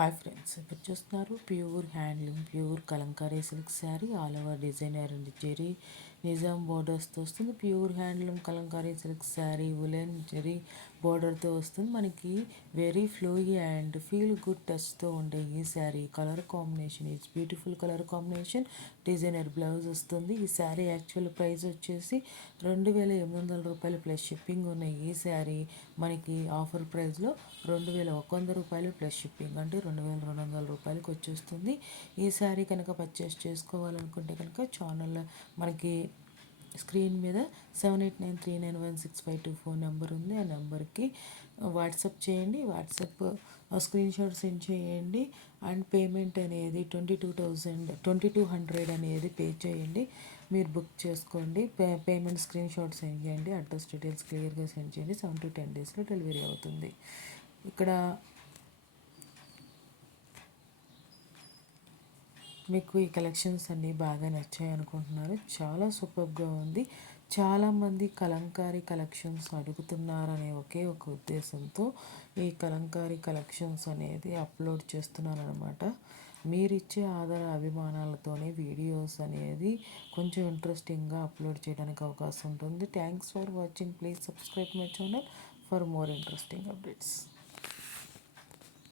Hi friends, ఇప్పుడు చూస్తున్నారు pure handloom pure Kalamkari silk sari all over designer and zari Nizam బోర్డర్స్తో వస్తుంది. Pure handloom Kalamkari silk sari woollen zari బోర్డర్తో వస్తుంది. మనకి very flowy and feel good టచ్తో ఉండే ఈ sari colour combination it's beautiful colour combination. Designer blouse వస్తుంది. ఈ శారీ యాక్చువల్ ప్రైస్ వచ్చేసి 2800 రూపాయలు ప్లస్ షిప్పింగ్ ఉన్న ఈ శారీ మనకి ఆఫర్ ప్రైస్లో 2100 రూపాయలు ప్లస్ షిప్పింగ్ అంటే 2200 రూపాయలకి వచ్చేస్తుంది. ఈ శారీ కనుక పర్చేస్ చేసుకోవాలనుకుంటే కనుక ఛానల్లో మనకి స్క్రీన్ మీద 7893916524 నెంబర్ ఉంది. ఆ నెంబర్కి వాట్సాప్ చేయండి. వాట్సాప్ స్క్రీన్ షాట్ సెండ్ చేయండి. అండ్ పేమెంట్ అనేది 2200 అనేది పే చేయండి. మీరు బుక్ చేసుకోండి. పేమెంట్ స్క్రీన్ షాట్ సెండ్ చేయండి. అడ్రస్ డీటెయిల్స్ క్లియర్గా సెండ్ చేయండి. 7 to 10 డేస్లో డెలివరీ అవుతుంది. ఇక్కడ మీకు ఈ కలెక్షన్స్ అన్నీ బాగా నచ్చాయి అనుకుంటున్నారు. చాలా సూపర్గా ఉంది. చాలామంది కలంకారీ కలెక్షన్స్ అడుగుతున్నారనే ఒకే ఒక ఉద్దేశంతో ఈ కలంకారీ కలెక్షన్స్ అనేది అప్లోడ్ చేస్తున్నాను అనమాట. మీరిచ్చే ఆదర అభిమానాలతోనే వీడియోస్ అనేది కొంచెం ఇంట్రెస్టింగ్గా అప్లోడ్ చేయడానికి అవకాశం ఉంటుంది. Thanks for watching. Please subscribe my channel for more interesting updates.